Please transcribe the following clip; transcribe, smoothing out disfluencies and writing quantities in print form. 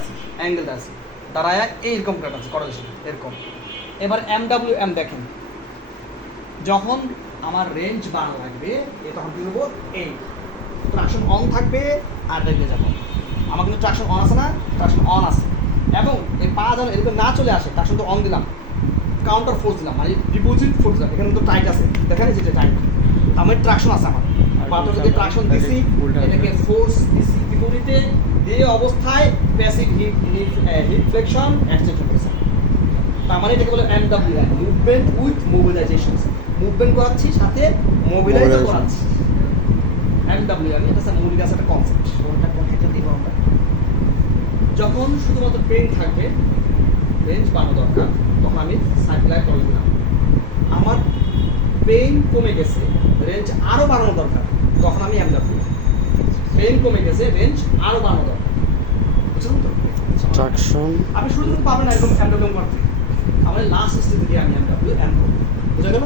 আছে অ্যাঙ্গেলটা আছে দাঁড়ায় এইরকম কাট আছে করলেশন এরকম। এবার এম দেখেন, যখন আমার রেঞ্জ বাড়ানো লাগবে তখন কি করবো, এই ট্রাকশন অন থাকবে আর রেগে যাবো। আমার কিন্তু ট্রাকশন অন আছে না, ট্রাকশন অন আছে, এবং এই পা যেন এরকম না চলে আসে। ট্রাকশন তো অন দিলাম, কাউন্টার ফোর্স দিলাম, মানে ডিপোজিট ফোর্স দিলাম। এখানে তো টাইট আছে, দেখেন যেটা টাইট, আমার ট্রাকশন আছে। আমার পাথর যদি ট্রাকশন দিছি, এটাকে ফোর্স দিছি বিপরীতে দিয়ে অবস্থায় প্যাসিভ হিট ফ্লেকশন এক্সটেনশন করছে। তার মানে এটাকে বলে MW, movement with mobilization. Movement করাচ্ছি সাথে মোবিলাইজও করাচ্ছি। এমডব্লিউ এটা হচ্ছে মৌলিক আছে একটা কনসেপ্ট। কোনটা কনসেপ্টটা দিব আমরা যখন শুধুমাত্র পেন থাকবে, রেঞ্জ বাড়ানো দরকার, তখন আমি সার্কুলার করে দিলাম। আমার পেইন কমে গেছে, রেঞ্জ আরো বাড়ানো দরকার, তখন আমি এমডব্লিউ। পেইন কমে গেছে, রেঞ্জ আরো বাড়ানো দরকার, বুঝছেন তো? ট্রাকশন আপনি শুরু থেকে পাবেন না এরকম এমডব্লিউ করতে, আমাদের লাস্ট স্টেজে গিয়ে আমি এমডব্লিউ এম করব। বুঝা গেল?